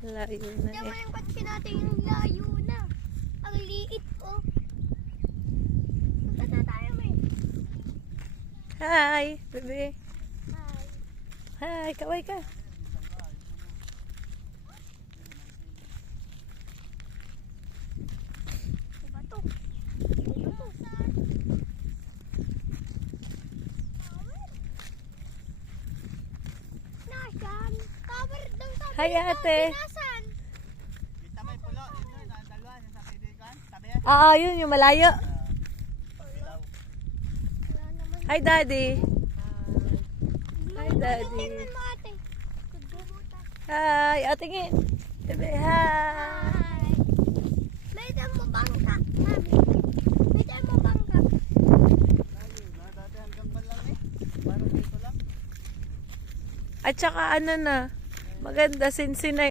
Layo na Diyan mo eh. yung kotse natin yung layo na. Ang liit oh. Punta na tayo may. Hi, bebe. Hi. Hi, kaway ka. Diba to? Diba to? Nasaan? Cover daw sabi Hi, nila. ate. Nasaan? Kita may pulo, yun na dalawa yung sa kaibigan. Tabi. Oo, yun yung malayo. Ilaw. Wala naman. Hi, daddy. Hi, daddy. Tingnan mo ate. Nagbubutas. Hi, o tingin. Bebe, hi. Hi. May dyan mo bangka. Mami. May dyan mo bangka. Layo na, dati hanggang ban lang eh. Parang dito lang. At saka ano na, maganda sinsinay.